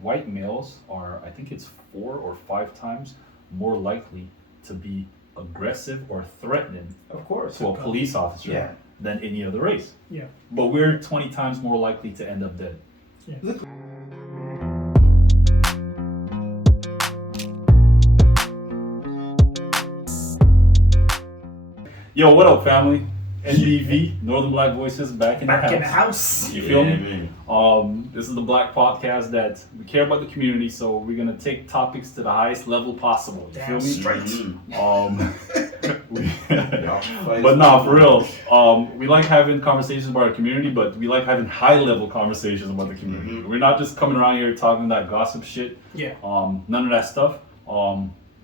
white males are, I think it's 4 or 5 times more likely to be aggressive or threatening Of course. to a police officer Yeah. than any other race. Yeah. But we're 20 times more likely to end up dead. Yeah. Look. Yo, what up, family? NBV, Northern Black Voices, back in the Back house. in the house. You feel me? Man. This is the Black podcast that we care about the community, so we're gonna take topics to the highest level possible. You Damn feel me? straight. But nah, for real. We like having conversations about our community, but we like having high level conversations about the community. Mhm. We're not just coming around here talking that gossip shit. Yeah. None of that stuff.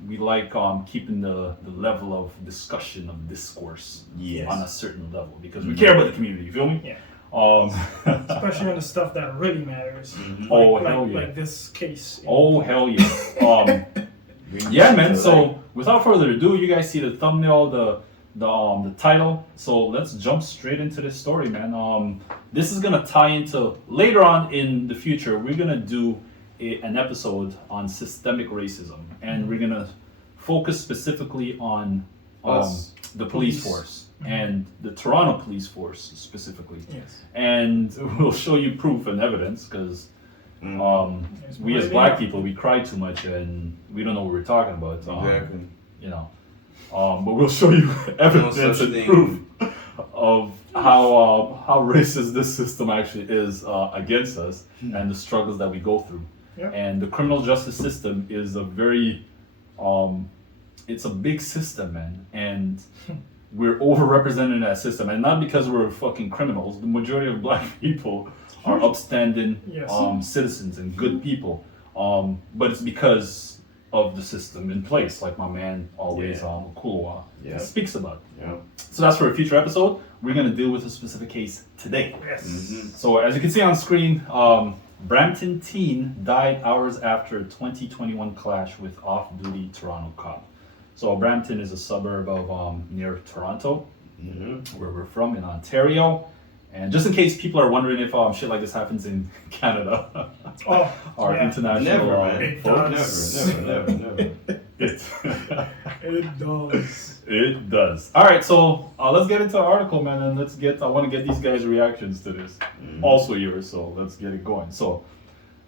We like keeping the level of discussion of discourse Yes. on a certain level because we care about the community. You feel me? Yeah. Especially Especially on the stuff that really matters. Mhm. Oh, like, hell yeah. Like this case. Oh hell yeah. Yeah, man. So without further ado, you guys see the thumbnail, the title. So let's jump straight into this story, man. This is gonna tie into later on in the future. We're gonna do an episode on systemic racism, and we're gonna focus specifically on Us. the police Police. force and the Toronto police force specifically. Yes. And we'll show you proof and evidence because Yes, we as right black now. people, we cry too much and we don't know what we're talking about. Exactly. You know, but we'll show you evidence such and thing. proof of how racist this system actually is against us and the struggles that we go through. Yeah. And the criminal justice system is a very, it's a big system, man, and we're overrepresented in that system, and not because we're fucking criminals. The majority of black people are upstanding Yes. citizens and good people, but it's because of the system in place, like my man always Kulwa Yeah. speaks about. Yeah. So that's for a future episode. We're gonna deal with a specific case today. Yes. Mhm. So as you can see on screen, Brampton teen died hours after a 2021 clash with off-duty Toronto cop. So Brampton is a suburb of near Toronto, Mhm. where we're from in Ontario. And just in case people are wondering if shit like this happens in Canada, Oh, our yeah. international Never, man. It folk, does. Never. it It does. it does. All right, so let's get into the article, man, and I want to get these guys' reactions to this. Also yours, so let's get it going. So,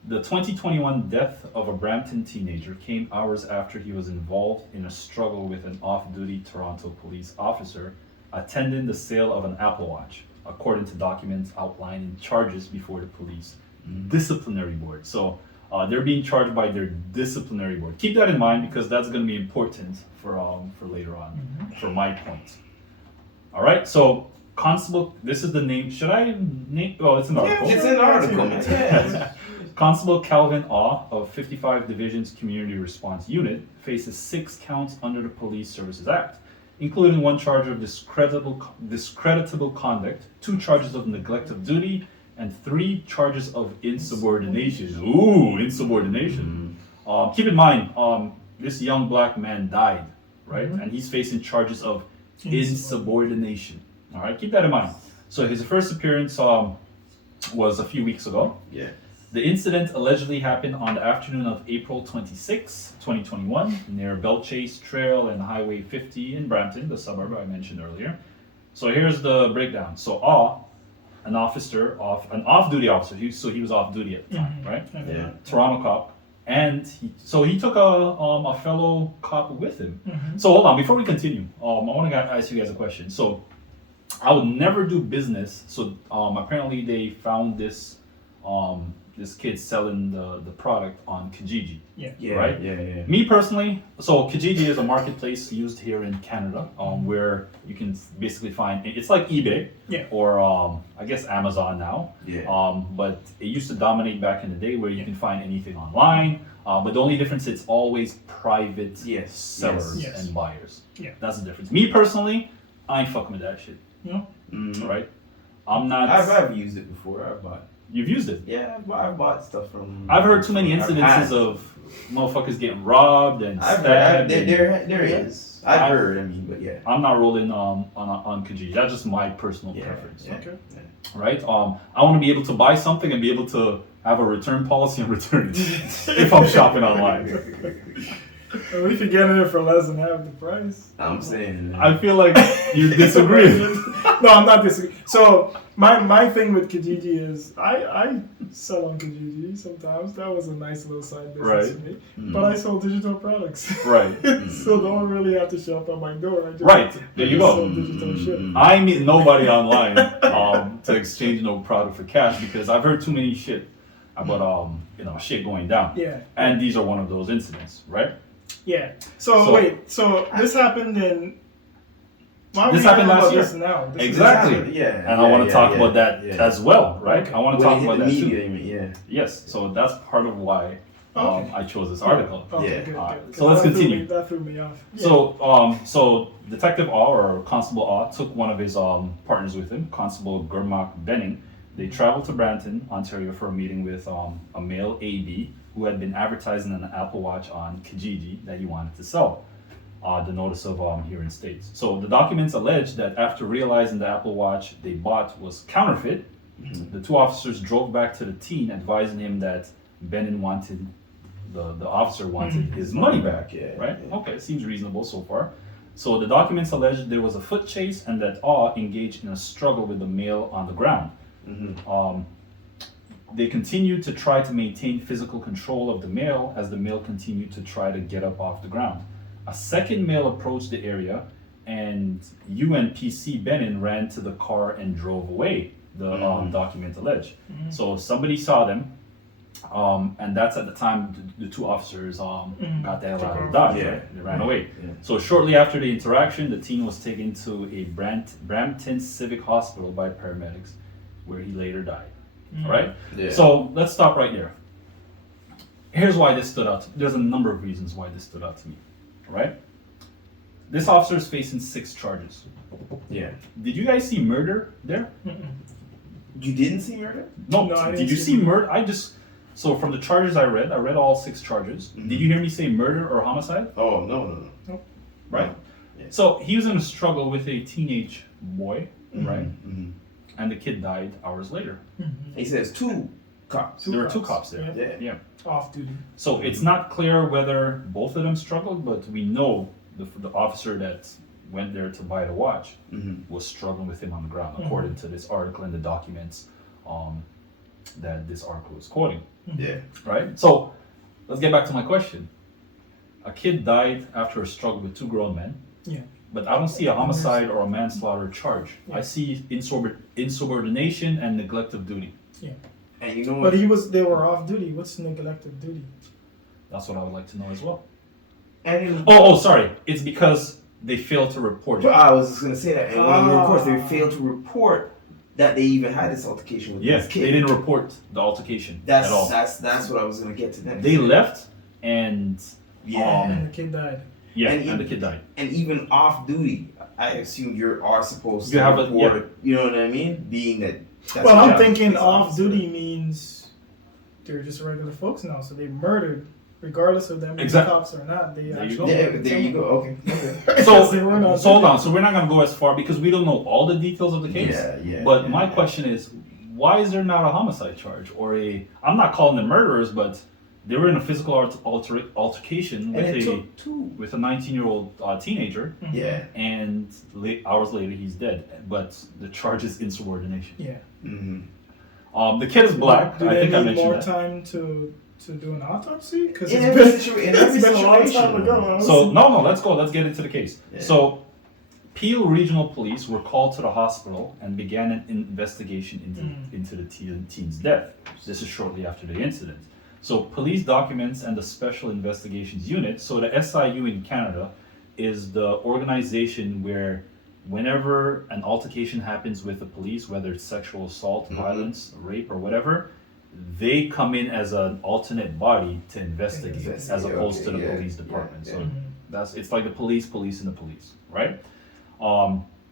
the 2021 death of a Brampton teenager came hours after he was involved in a struggle with an off-duty Toronto police officer attending the sale of an Apple Watch, according to documents outlining charges before the police disciplinary board. So, they're being charged by their disciplinary board. Keep that in mind because that's going to be important for later on, for my point. All right, so Constable, this is the name. Should I name? Oh, it's an article. It's an article, man. Yeah. Constable Calvin Aw of 55 Division's Community Response Unit faces 6 counts under the Police Services Act, including 1 charge of discreditable conduct, 2 charges of neglect of duty, and 3 charges of insubordination. Ooh, insubordination. Keep in mind, this young black man died, right? And he's facing charges of insubordination. All right, keep that in mind. So his first appearance was a few weeks ago. Yeah. The incident allegedly happened on the afternoon of April 26, 2021, near Belchase Trail and Highway 50 in Brampton, the suburb I mentioned earlier. So here's the breakdown. So an off-duty officer, he was off-duty at the time, right? Yeah. Toronto cop, and he took a fellow cop with him. So hold on, before we continue, I want to ask you guys a question. So I would never do business. So apparently they found this kid selling the product on Kijiji. Yeah. Right? Yeah. Me personally, so Kijiji is a marketplace used here in Canada, where you can basically find, it's like eBay, Yeah. or I guess Amazon now. Yeah. But it used to dominate back in the day where you can find anything online. But the only difference, it's always private Yes. sellers Yes. and buyers. Yeah. That's the difference. Me personally, I ain't fucking with that shit. No. Right? I'm not. I've used it before. I've bought. You've used it. Yeah, I've bought stuff from. I've heard too many I've incidences had. of motherfuckers getting robbed and I've stabbed. heard. and- There is. I've heard. I mean, but yeah. I'm not rolling on Kijiji. That's just my personal Yeah. preference. Yeah. Okay. Right? I want to be able to buy something and be able to have a return policy and return it if I'm shopping online. At least you're getting it for less than half the price. I'm saying. I feel like you disagree. No, I'm not disagreeing. So my thing with Kijiji is I sell on Kijiji sometimes. That was a nice little side business Right. for me. But I sell digital products. Right. So don't really have to shop at my door. I just Right. There you sell go. digital shit. I meet nobody online to exchange no product for cash because I've heard too many shit about shit going down. Yeah. And these are one of those incidents, right? Yeah. So wait. So this happened in. Why are This we happened talking last about year. this now? This is- Exactly. Yeah. And I want to talk about that as well, right? Okay. I want to When talk it hit about the that media, too. you mean, yeah. Yes. So that's part of why Okay. I chose this article. Okay, Yeah. good, Alright, good. so let's That threw continue. that threw me off. Yeah. So Detective Aw or Constable Aw took one of his partners with him, Constable Gurmakh Benning. They traveled to Brampton, Ontario for a meeting with a male AB who had been advertising an Apple Watch on Kijiji that he wanted to sell. The notice of hearing states. So the documents allege that after realizing the Apple Watch they bought was counterfeit, the two officers drove back to the teen, advising him that Benning wanted the officer wanted his money back. Yeah, Right? yeah. Okay, seems reasonable so far. So the documents allege there was a foot chase and that Aw engaged in a struggle with the male on the ground. They continued to try to maintain physical control of the male as the male continued to try to get up off the ground. A second male approached the area and UNPC Benning ran to the car and drove away, the document allege. So somebody saw them, and that's at the time the two officers got the hell out of Dodge, Yeah. right? They ran away. Yeah. So shortly after the interaction, the teen was taken to a Brampton Civic Hospital by paramedics, where he later died. All right? Yeah. So let's stop right there. Here's why this stood out. There's a number of reasons why this stood out to me. All right? This officer is facing 6 charges. Yeah. Did you guys see murder there? You didn't see murder? No. No, I Did didn't you see see murder? So from the charges I read all 6 charges. Did you hear me say murder or homicide? Oh, no. Right? Yeah. So he was in a struggle with a teenage boy, right? Mm-hmm. And the kid died hours later. He says 2 cops. There were 2 cops there. Yeah. Yeah. Off duty. So it's not clear whether both of them struggled, but we know the officer that went there to buy the watch was struggling with him on the ground, according to this article and the documents that this article is quoting. Yeah. Right? So let's get back to my question. A kid died after a struggle with 2 grown men. Yeah. But I don't see a homicide or a manslaughter charge. Yeah. I see insubordination and neglect of duty. Yeah. And you know what? But they were off duty. What's neglect of duty? That's what I would like to know as well. And Oh, sorry. It's because they failed to report it. I was just gonna say that. And one of the reports, they failed to report that they even had this altercation with Yes, this kid. they didn't report the altercation at all. That's what I was gonna get to next. They left and Yeah. And the kid died. and the kid died. And even off duty, I assume you are supposed You to have a- report. You know what I mean? Being that. That's Well, I'm what- thinking it's off officer. duty means they're just regular folks now. So they murdered, regardless of them being Exactly. cops or not. They There you actually go. Yeah, murdered there you go. someone. Okay. So, They were not so hold duty. on. So we're not going to go as far because we don't know all the details of the case. Yeah. But yeah, my yeah. question is, why is there not a homicide charge or a? I'm not calling them murderers, but they were in a physical altercation And with it a took 2. with a 19-year-old teenager, Yeah. and hours later he's dead. But the charge is insubordination. Yeah. Mm-hmm. The kid is black. Do I they think I need mentioned more that. time to do an autopsy? Because In it's every been, situa- in every it's been a long time situation. ago. So no, let's go. Let's get into the case. Yeah. So, Peel Regional Police were called to the hospital and began an investigation into the teen's death. This is shortly after the incident. So, police documents and the Special Investigations Unit. So, the SIU in Canada is the organization where, whenever an altercation happens with the police, whether it's sexual assault, violence, rape, or whatever, they come in as an alternate body to investigate, as opposed to the police department. So it's like the police and the police, right?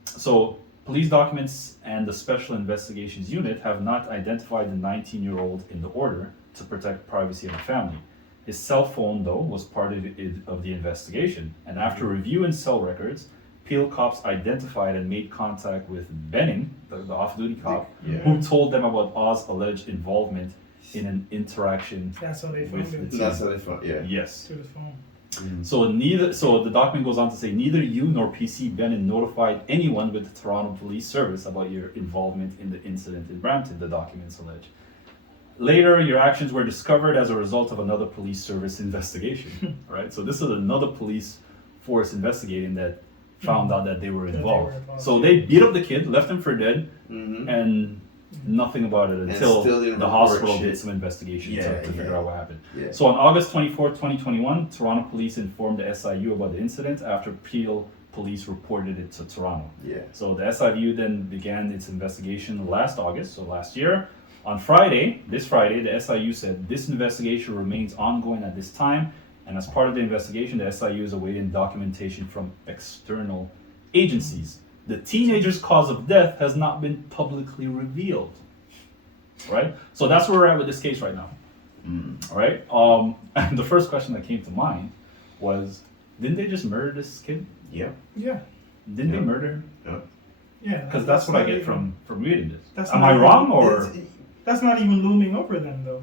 So police documents and the Special Investigations Unit have not identified the 19-year-old in the order to protect privacy of the family. His cell phone, though, was part of the investigation, and after reviewing cell records, Peel cops identified and made contact with Benning, the off-duty cop, Yeah. who told them about Oz's alleged involvement in an interaction That's how they with found the it. That's how they felt. Yeah. Yes. To the phone. So the document goes on to say neither you nor PC Benin notified anyone with the Toronto Police Service about your involvement in the incident in Brampton, the documents allege. Later, your actions were discovered as a result of another police service investigation. Right? So this is another police force investigating that found out that they were involved. So they beat up the kid, left him for dead, and nothing about it until still didn't the report hospital shit. did some investigation to figure out what happened. Yeah. So on August 24th, 2021, Toronto police informed the SIU about the incident after Peel police reported it to Toronto. Yeah. So the SIU then began its investigation last August, so last year. On Friday, this Friday, the SIU said this investigation remains ongoing at this time, and as part of the investigation, the SIU is awaiting documentation from external agencies. The teenager's cause of death has not been publicly revealed. Right? So that's where we're at with this case right now. All right? And the first question that came to mind was, didn't they just murder this kid? Yeah. Yeah. Didn't they murder him? Yeah. Because that's what I not get even- from reading this. That's Am not I even- wrong or? That's not even looming over them though.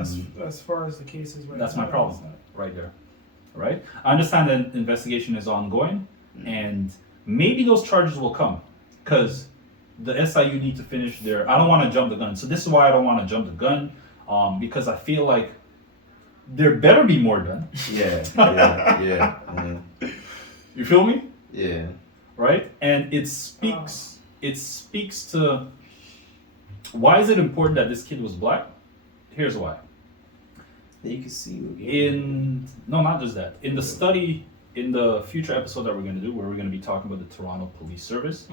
As far as the case is right That's now, my problem. it's not. Right there. Right? I understand that investigation is ongoing, and maybe those charges will come because the SIU need to finish their. I don't want to jump the gun. So this is why I don't want to jump the gun, because I feel like there better be more done. Yeah. You feel me? Yeah. Right? And it speaks to why is it important that this kid was black? Here's why. You can see Not just that. In the study, in the future episode that we're going to do, where we're going to be talking about the Toronto Police Service,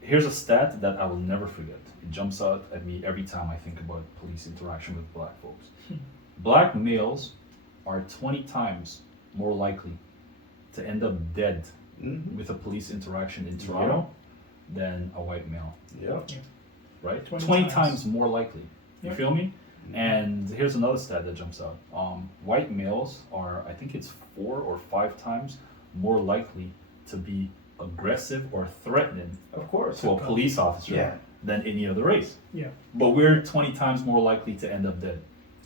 here's a stat that I will never forget. It jumps out at me every time I think about police interaction with black folks. Black males are 20 times more likely to end up dead with a police interaction in Toronto than a white male. Yeah. Right? 20 20 times. times more likely. You Yep. feel me? And here's another stat that jumps out. White males are, I think it's 4 or 5 times more likely to be aggressive or threatening Of course. to a police officer than any other race. Yeah. But we're 20 times more likely to end up dead.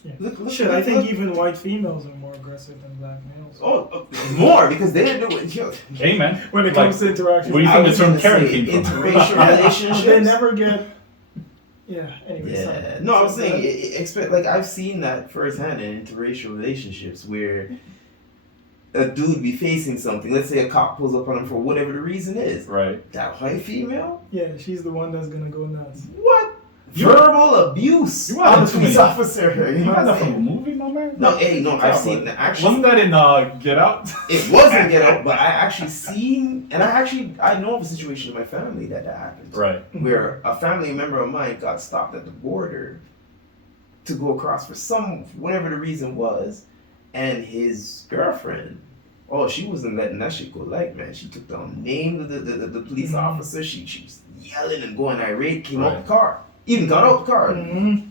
Yeah. Look, Shit, I think even white females are more aggressive than black males. More because they didn't do it. Yo, Hey man, When it comes to interaction, where do you I think the was term gonna Karen say came from? interracial relationships. they never get. Yeah. Anyway. Yeah, sorry. no, I was saying, expect like I've seen that firsthand in interracial relationships where a dude be facing something. Let's say a cop pulls up on him for whatever the reason is. Right. That white female, Yeah, she's the one that's gonna go nuts. what? Verbal abuse You on are the police too- officer. You You know got what that I'm from a saying? movie, my man? No, hey, no, I've seen the Wasn't actual. that in Get Out? It wasn't Get Out, but I actually seen, and I know of a situation in my family that happened. Right. Where a family member of mine got stopped at the border to go across for whatever the reason was, and his girlfriend, she wasn't letting that shit go light, man. She took down name of the police officer. She was yelling and going irate. Came out the car, even got out the car.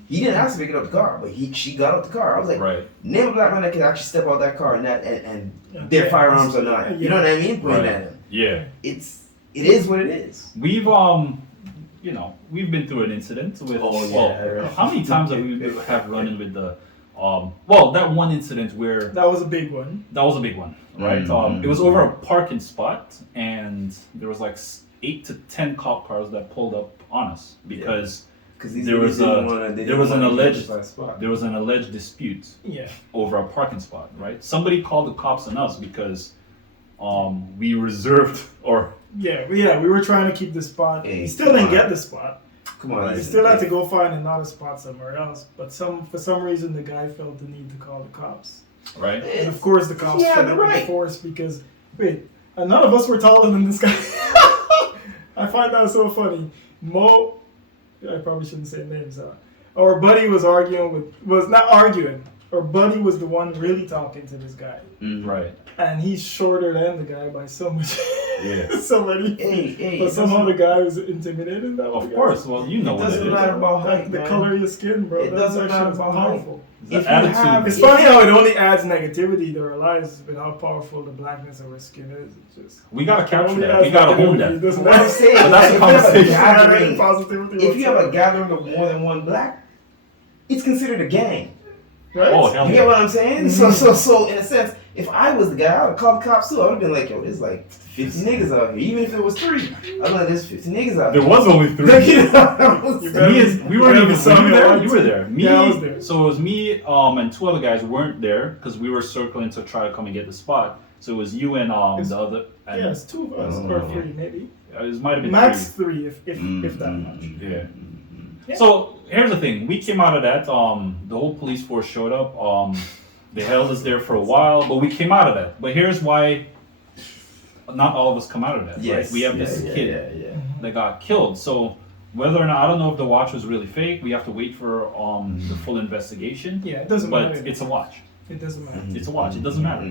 He didn't ask me to get out the car, but she got out the car. I was like, Right. name a black man that could actually step out that car and their firearms are not. You know what I mean? Pointing at him. Yeah. It is what it is. We've we've been through an incident with. How many times have we run in with the that one incident where That was a big one. that was a big one, right? It was over a parking spot, and there was like 8 to 10 cop cars that pulled up on us because there was an alleged dispute Yeah. over a parking spot, right? Somebody called the cops on us because we reserved or Yeah, we were trying to keep the spot. Hey, We still didn't come get on. the spot. Come on, We still had to go find another spot somewhere else. But for some reason, the guy felt the need to call the cops. right. And of course, the cops Yeah, showed they're up in right. force because none of us were taller than this guy. I find that so funny. I probably shouldn't say names. Our buddy was not arguing. Our buddy was the one really talking to this guy, Right. and he's shorter than the guy by so much. Yeah. So many. Hey, But somehow the guy was intimidated. That Of course. Well, you know It what it doesn't is. matter about height, The man. color of your skin, bro. It doesn't that matter shit is about powerful. The If you attitude. have- It's funny how it only adds negativity to our lives with how powerful the blackness of our skin is. It's just We gotta capture only that. adds We gotta hold negativity. It that. doesn't What I'm add- saying, But that's a if you have conversation. gathering, positivity if you have a whatsoever. gathering of more than one black, it's considered a gang. Right? Oh, hell You yeah. get what I'm saying? Mhm. So in a sense, if I was the guy, I would have called the cops too. I would have been like, yo, there's like 50 niggas out here. Even if it was 3, I'd be like, there's 50 niggas out There here. was only 3. You know what I'm You saying? We weren't even Samuel you there. Watson. You were there. Me, Yeah, I was there. So it was me, and 2 other guys weren't there because we were circling to try to come and get the spot. So it was you and It's- the other. And Yes, 2 of us, or 3 maybe. It might have been Max 3. 3, if that much. Yeah. Yeah. So here's the thing: we came out of that. The whole police force showed up. They held us there for a while, but we came out of that. But here's why not all of us come out of that. Yes. Right? We have yeah, this yeah, kid Yeah, that got killed. So whether or not I don't know if the watch was really fake. We have to wait for the full investigation. Yeah, it doesn't But matter. it's a watch. It doesn't matter. It's a watch. It doesn't matter.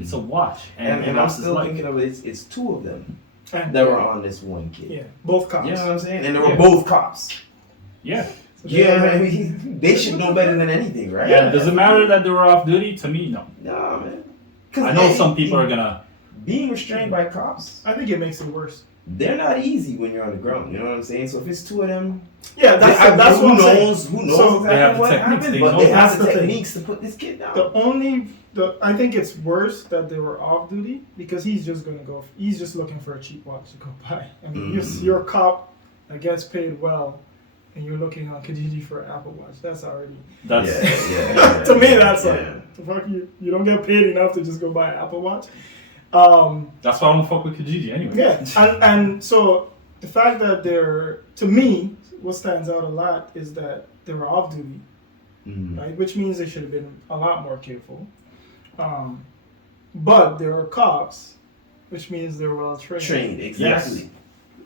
It's a watch, And he I'm lost his still life. thinking of it. It's 2 of them And that were on this one kid. yeah, both cops. You know what I'm saying? And they were Yeah. both cops. Yeah. So they Yeah, were- I mean, they should know better than anything, right? Yeah. Does it matter that they were off duty? To me, no. No, man. I know some people are gonna. being restrained by cops. I think it makes it worse. They're not easy when you're on the ground. You know what I'm saying? So if it's 2 of them, Yeah, that's who what I'm saying. knows? Who knows So they have exactly the what techniques, happened? they But know they that's have the the thing. techniques to put this kid down. I think it's worse that they were off duty because he's just looking for a cheap watch to go buy. I mean, you're a cop that gets paid well, and you're looking on Kijiji for an Apple Watch. That's already That's to me. That's yeah. like the fuck you don't get paid enough to just go buy an Apple Watch. that's why I don't fuck with Kijiji anyway. Yeah, and so the fact that to me, what stands out a lot is that they were off duty, right? Which means they should have been a lot more careful. But they were cops, which means they're well trained. Trained, exactly.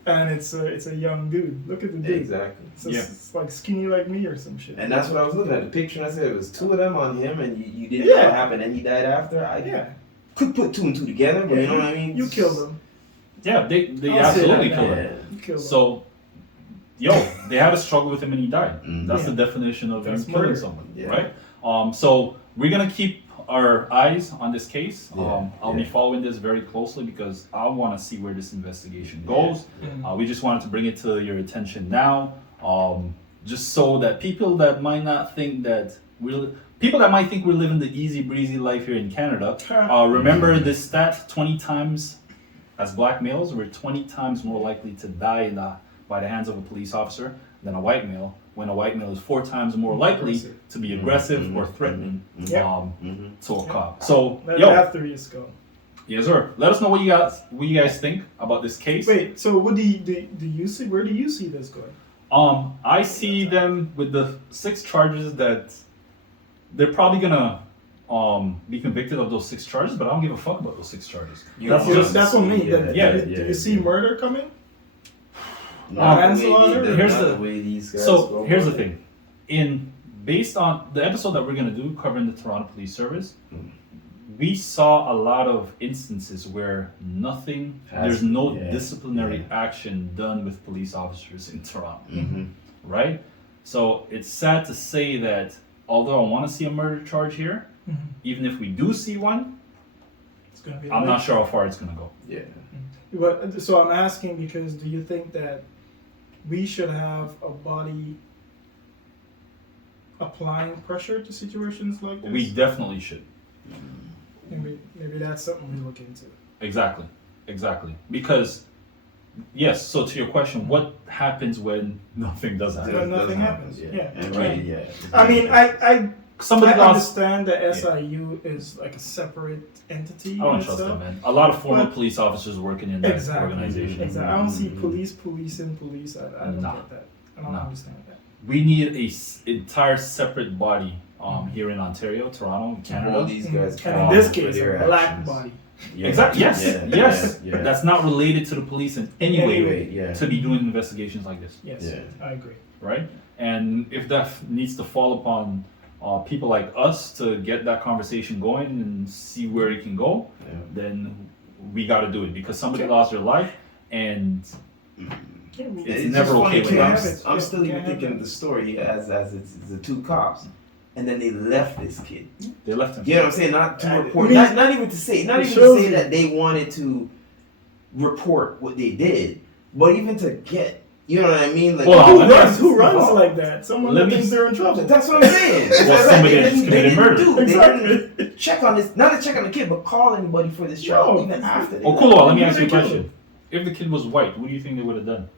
And it's a young dude. Look at the dude. Exactly. It's like skinny like me or some shit. And that's what I was looking at. The picture, and I said it was 2 of them on him, and you didn't Yeah. know what happened, and he died after. I Yeah, could put 2 and 2 together, but you know what I mean? you killed him. Yeah, they I'll say absolutely that, killed Yeah. him. You killed him. So, they had a struggle with him and he died. Mhm. That's Yeah. the definition of That's him killing murder. someone, Yeah. right? So we're gonna keep our eyes on this case. Yeah. I'll be Yeah. following this very closely because I want to see where this investigation goes. Mm. We just wanted to bring it to your attention now, just so that people that might not think that people that might think we're living the easy breezy life here in Canada, remember this stat: 20 times as black males, we're 20 times more likely to die by the hands of a police officer than a white male. When a white male is 4 times more likely to be aggressive or threatening Yeah. to a cop. So, Let yo, that 3 go. yes sir. Let us know what you guys think about this case. Wait, so what do you see? Where do you see this going? I see them with the 6 charges that they're probably gonna be convicted of those 6 charges, but I don't give a fuck about those 6 charges. That's just That's what I mean. Yeah, Do you see murder coming? Manslaughter. Here's Not the- way these guys so. go Here's the about it. thing. Based on the episode that we're gonna do covering the Toronto Police Service, we saw a lot of instances where there's no disciplinary action done with police officers in Toronto, right? So it's sad to say that although I want to see a murder charge here, even if we do see one, It's gonna be. I'm not sure how far it's gonna go. Yeah. But so I'm asking because do you think that we should have a body applying pressure to situations like this? We definitely should. Maybe that's something we look into. Exactly. Because, yes, so to your question, what happens when nothing does happen? When nothing happens, yeah. And Right. right, yeah. I mean, I Somebody lost. understand that SIU is like a separate entity. I don't and trust stuff. them, man. A lot of former But- police officers working in that Exactly. organization. Exactly. I don't see policing police. I don't Nah. get that. I don't Nah. understand that. We need entire separate body here in Ontario, Toronto, All Canada. these guys. And in this for case, their a black actions. body. Yeah. Exactly. Yes. Yeah, Yes. yeah, yeah. That's not related to the police in any way Anyway, yeah. to be doing investigations like this, Yes, Yeah. I agree. right? And if that needs to fall upon people like us to get that conversation going and see where it can go, Yeah. then we got to do it because somebody lost their life and Yeah, we- It's just never funny okay 'cause with Can't us. have it. I'm Yeah, still can't even have thinking it. of the story as it's the 2 cops, and then they left this kid. they left him. You know what I'm saying? Not to And report, it means- not even to say, not it even to shows say you. that they wanted to report what they did, but even to get You know what I mean? Like, Well, Who runs like that? Someone Let that me- thinks they're in trouble. That's what I'm saying. Well, somebody that just committed murder. Exactly. Check on this, not to check on the kid, but call anybody for this child No. even after. they Oh, left. cool. Let me ask you a They killed question. If the kid was white, what do you think they would have done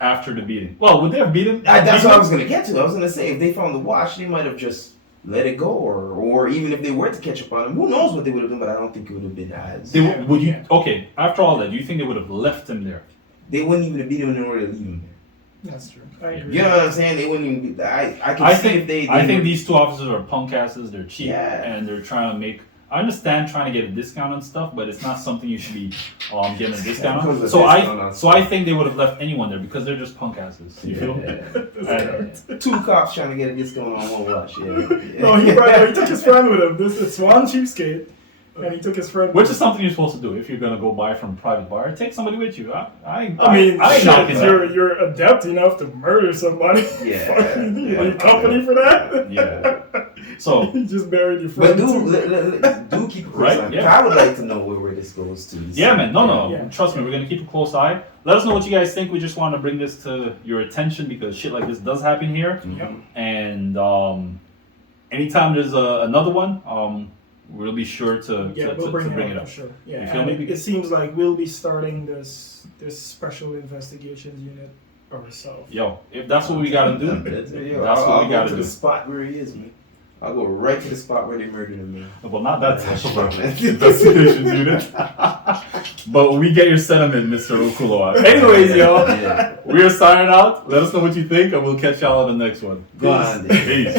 after the beating? Well, would they have beat him? That's what I was gonna get to. I was gonna say if they found the watch, they might have just let it go, or even if they were to catch up on him, who knows what they would have done? But I don't think it would have been as. Would you? Okay. After all that, do you think they would have left him there? They wouldn't even have beat him in order to leave him there. That's true. I agree. You know what I'm saying? They wouldn't even be. I can I see think if they. I think were- these two officers are punk asses. They're cheap Yeah. and they're trying to make. I understand trying to get a discount on stuff, but it's not something you should be getting a discount Because on. of So discount on I think they would have left anyone there because they're just punk asses. You feel? Yeah. Two cops trying to get a discount on one watch. Yeah. No, he took his friend with him. This is one cheapskate, and he took his friend. Which is something you're supposed to do if you're gonna go buy from a private bar. Take somebody with you. I mean, I ain't shit, knocking that. you're adept enough to murder somebody. Yeah. Fucking, you need company for that. Yeah. So You just buried your But friend. do keep a close Right, eye. yeah. I would like to know where this goes to. yeah, man. No. Yeah. Trust me, we're gonna keep a close eye. Let us know what you guys think. We just want to bring this to your attention because shit like this does happen here. Mhm. And anytime there's another one, we'll be sure to We'll bring it it up. up for sure. Yeah, You feel and me? it seems like we'll be starting this special investigations unit ourselves. Yo, if that's what we gotta do, that's what I'll we go gotta to do. the spot where he is, man. I'll go right to the spot where they murdered him, man. Well, not that type of investigations unit. But we get your sentiment, Mr. Okuloa. Anyways, yo, Yeah. we are signing out. Let us know what you think, and we'll catch y'all on the next one. Go on, then. Peace.